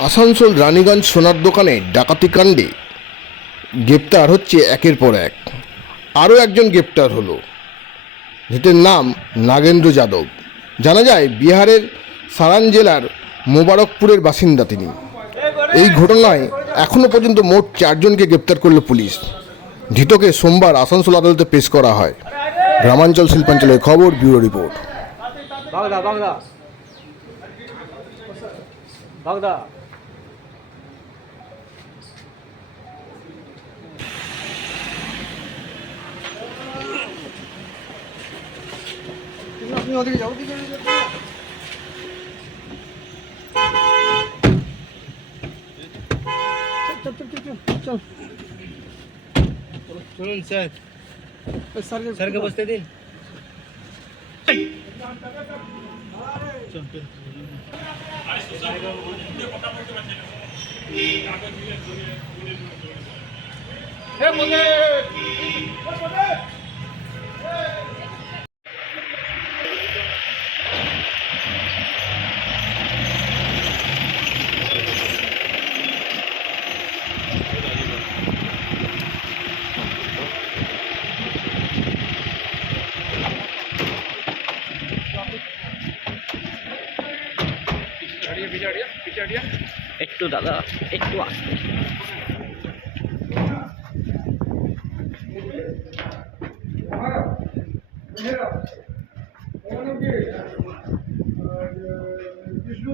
আসানসোল রানীগঞ্জ সোনার দোকানে ডাকাতি কাণ্ডে। গ্রেপ্তার হচ্ছে একের পর এক। আরও একজন গ্রেপ্তার হলো। ধৃতের নাম নাগেন্দ্র যাদব। জানা যায়, বিহারের সারান জেলার মোবারকপুরের বাসিন্দা তিনি। এই ঘটনায় এখনও পর্যন্ত মোট চারজনকে গ্রেপ্তার করল পুলিশ। ধৃতকে সোমবার আসানসোল আদালতে পেশ করা হয়। গ্রামাঞ্চল শিল্পাঞ্চলের খবর, ব্যুরো রিপোর্ট। বাগদা বাগদা। বাগদা। আপনি ওদিকে যাও ওদিকে যাও। চল, চল, চল, চল, চল, চল। শুনুন স্যার ওই স্যারকে- স্যারকে বসতে দিন একটু দাদা একটু আসতে বিষ্ণু